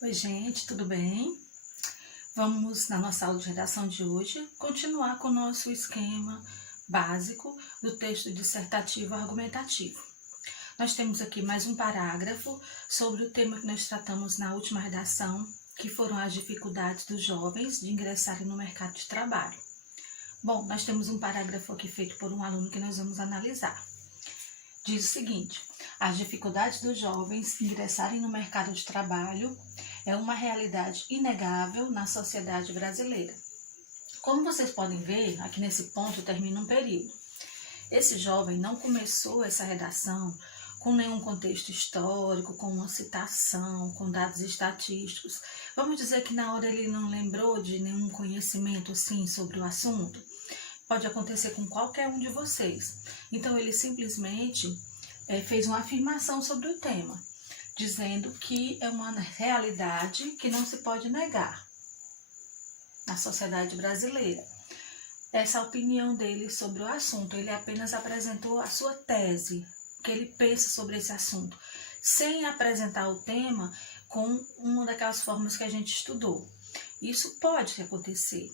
Oi, gente, tudo bem? Vamos, na nossa aula de redação de hoje, continuar com o nosso esquema básico do texto dissertativo argumentativo. Nós temos aqui mais um parágrafo sobre o tema que nós tratamos na última redação, que foram as dificuldades dos jovens de ingressarem no mercado de trabalho. Bom, nós temos um parágrafo aqui feito por um aluno que nós vamos analisar. Diz o seguinte: as dificuldades dos jovens ingressarem no mercado de trabalho é uma realidade inegável na sociedade brasileira. Como vocês podem ver, aqui nesse ponto termina um período. Esse jovem não começou essa redação com nenhum contexto histórico, com uma citação, com dados estatísticos. Vamos dizer que na hora ele não lembrou de nenhum conhecimento assim sobre o assunto. Pode acontecer com qualquer um de vocês. Então ele simplesmente fez uma afirmação sobre o tema, dizendo que é uma realidade que não se pode negar na sociedade brasileira. Essa é a opinião dele sobre o assunto. Ele apenas apresentou a sua tese, o que ele pensa sobre esse assunto, sem apresentar o tema com uma daquelas formas que a gente estudou. Isso pode acontecer.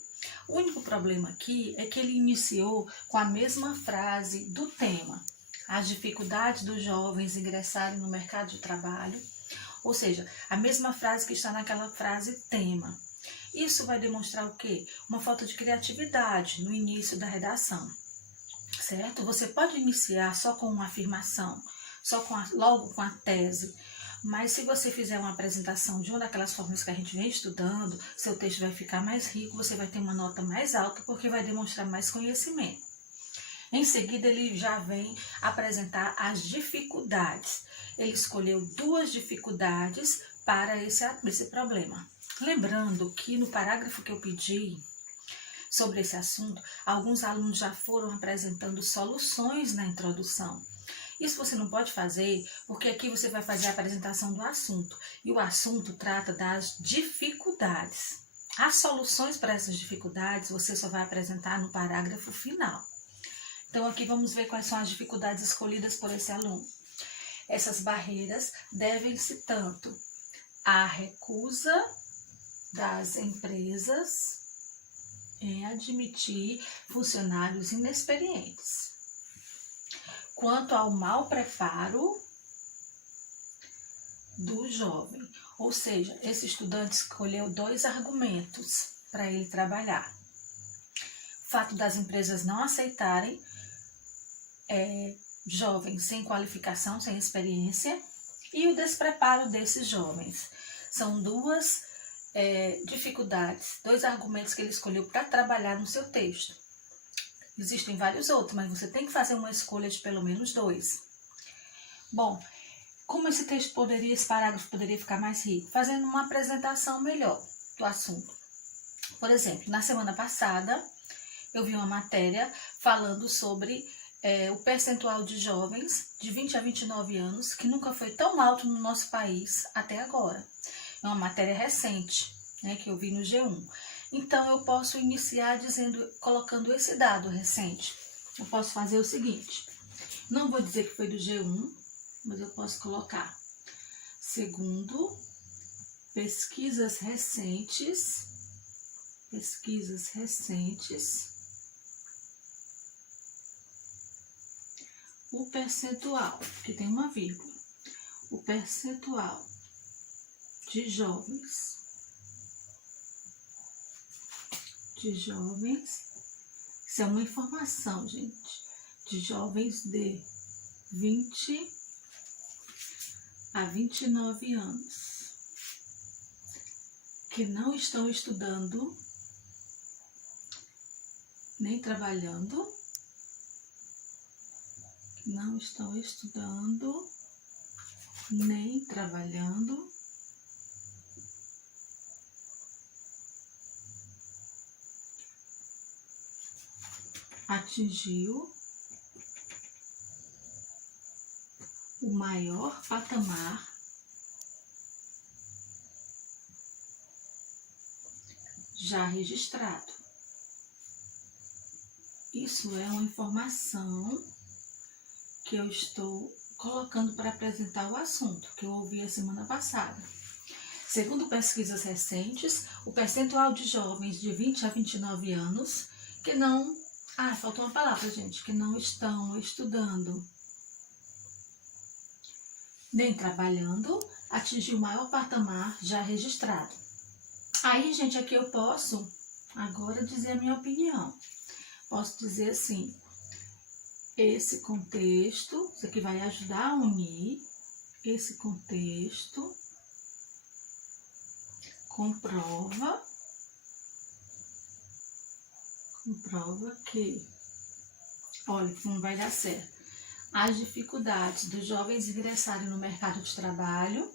O único problema aqui é que ele iniciou com a mesma frase do tema: as dificuldades dos jovens ingressarem no mercado de trabalho, ou seja, a mesma frase que está naquela frase tema. Isso vai demonstrar o quê? Uma falta de criatividade no início da redação, certo? Você pode iniciar só com uma afirmação, logo com a tese, mas se você fizer uma apresentação de uma daquelas formas que a gente vem estudando, seu texto vai ficar mais rico, você vai ter uma nota mais alta, porque vai demonstrar mais conhecimento. Em seguida, ele já vem apresentar as dificuldades. Ele escolheu duas dificuldades para esse problema. Lembrando que no parágrafo que eu pedi sobre esse assunto, alguns alunos já foram apresentando soluções na introdução. Isso você não pode fazer, porque aqui você vai fazer a apresentação do assunto. E o assunto trata das dificuldades. As soluções para essas dificuldades você só vai apresentar no parágrafo final. Então, aqui vamos ver quais são as dificuldades escolhidas por esse aluno. Essas barreiras devem-se tanto à recusa das empresas em admitir funcionários inexperientes, quanto ao mau preparo do jovem. Ou seja, esse estudante escolheu dois argumentos para ele trabalhar: o fato das empresas não aceitarem jovens sem qualificação, sem experiência, e o despreparo desses jovens. São duas dificuldades, dois argumentos que ele escolheu para trabalhar no seu texto. Existem vários outros, mas você tem que fazer uma escolha de pelo menos dois. Bom, como esse parágrafo poderia ficar mais rico? Fazendo uma apresentação melhor do assunto. Por exemplo, na semana passada, eu vi uma matéria falando sobre o percentual de jovens de 20 a 29 anos que nunca foi tão alto no nosso país até agora. É uma matéria recente, né, que eu vi no G1. Então, eu posso iniciar colocando esse dado recente. Eu posso fazer o seguinte: não vou dizer que foi do G1, mas eu posso colocar: segundo pesquisas recentes, o percentual, que tem uma vírgula, o percentual de jovens, isso é uma informação, gente, de jovens de 20 a 29 anos, que não estão estudando, nem trabalhando, atingiu o maior patamar já registrado. Isso é uma informação que eu estou colocando para apresentar o assunto que eu ouvi a semana passada. Segundo pesquisas recentes, o percentual de jovens de 20 a 29 anos que não... Ah, faltou uma palavra, gente. Que não estão estudando nem trabalhando, atingiu o maior patamar já registrado. Aí, gente, aqui eu posso agora dizer a minha opinião. Posso dizer assim, esse contexto, isso aqui vai ajudar a unir esse contexto, comprova que, olha, não vai dar certo. As dificuldades dos jovens ingressarem no mercado de trabalho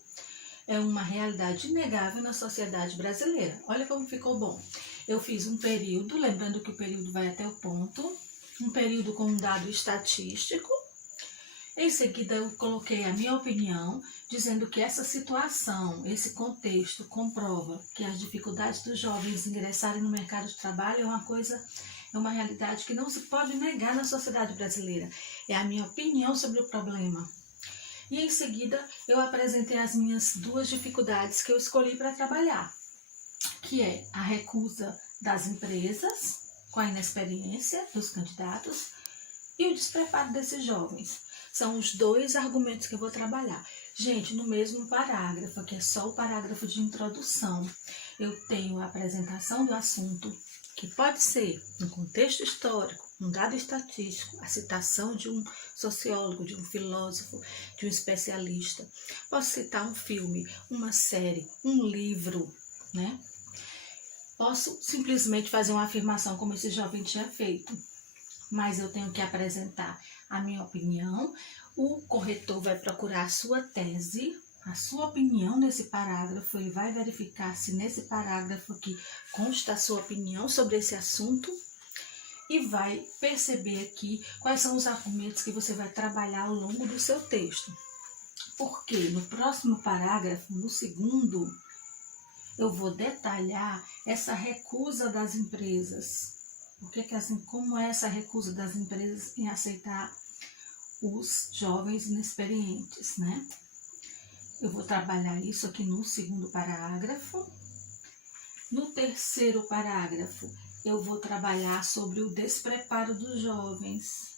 é uma realidade inegável na sociedade brasileira. Olha como ficou bom. Eu fiz um período, lembrando que o período vai até o ponto, um período com um dado estatístico. Em seguida, eu coloquei a minha opinião, dizendo que essa situação, esse contexto, comprova que as dificuldades dos jovens ingressarem no mercado de trabalho é uma realidade que não se pode negar na sociedade brasileira. É a minha opinião sobre o problema. E em seguida, eu apresentei as minhas duas dificuldades que eu escolhi para trabalhar, que é a recusa das empresas com a inexperiência dos candidatos e o despreparo desses jovens. São os dois argumentos que eu vou trabalhar. Gente, no mesmo parágrafo, que é só o parágrafo de introdução, eu tenho a apresentação do assunto, que pode ser no contexto histórico, um dado estatístico, a citação de um sociólogo, de um filósofo, de um especialista. Posso citar um filme, uma série, um livro, né? Posso simplesmente fazer uma afirmação como esse jovem tinha feito, mas eu tenho que apresentar a minha opinião. O corretor vai procurar a sua tese, a sua opinião nesse parágrafo, ele vai verificar se nesse parágrafo aqui consta a sua opinião sobre esse assunto e vai perceber aqui quais são os argumentos que você vai trabalhar ao longo do seu texto. Porque no próximo parágrafo, no segundo, eu vou detalhar essa recusa das empresas. Como é essa recusa das empresas em aceitar os jovens inexperientes, né? Eu vou trabalhar isso aqui no segundo parágrafo. No terceiro parágrafo, eu vou trabalhar sobre o despreparo dos jovens.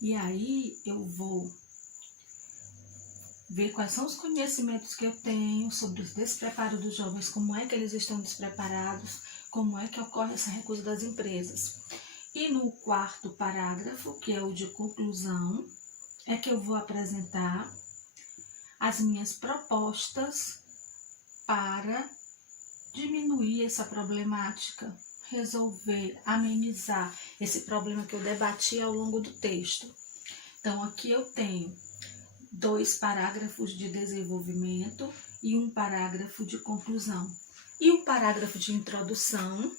E aí, eu vou ver quais são os conhecimentos que eu tenho sobre o despreparo dos jovens, como é que eles estão despreparados, como é que ocorre essa recusa das empresas. E no quarto parágrafo, que é o de conclusão, é que eu vou apresentar as minhas propostas para diminuir essa problemática, resolver, amenizar esse problema que eu debati ao longo do texto. Então, aqui eu tenho 2 parágrafos de desenvolvimento e um parágrafo de conclusão. E um parágrafo de introdução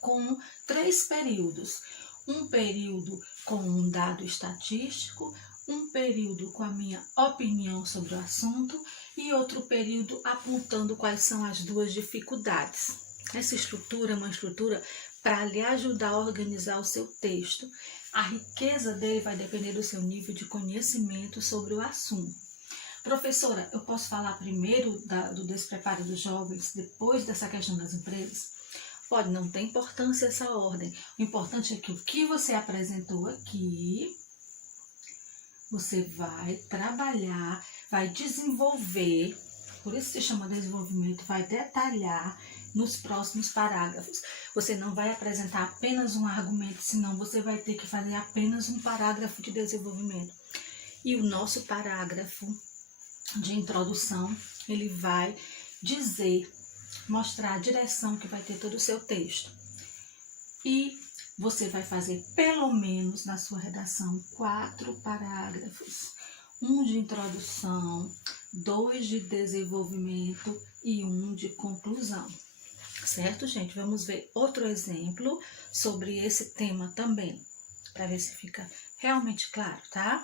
com 3 períodos. Um período com um dado estatístico, um período com a minha opinião sobre o assunto e outro período apontando quais são as 2 dificuldades. Essa estrutura é uma estrutura para lhe ajudar a organizar o seu texto. A riqueza dele vai depender do seu nível de conhecimento sobre o assunto. Professora, eu posso falar primeiro do despreparo dos jovens, depois dessa questão das empresas? Pode, não tem importância essa ordem. O importante é que o que você apresentou aqui, você vai trabalhar, vai desenvolver, por isso se chama desenvolvimento, vai detalhar nos próximos parágrafos. Você não vai apresentar apenas um argumento, senão você vai ter que fazer apenas um parágrafo de desenvolvimento. E o nosso parágrafo de introdução, ele vai mostrar a direção que vai ter todo o seu texto. E você vai fazer pelo menos na sua redação 4 parágrafos. 1 de introdução, 2 de desenvolvimento e 1 de conclusão. Certo, gente? Vamos ver outro exemplo sobre esse tema também, para ver se fica realmente claro, tá?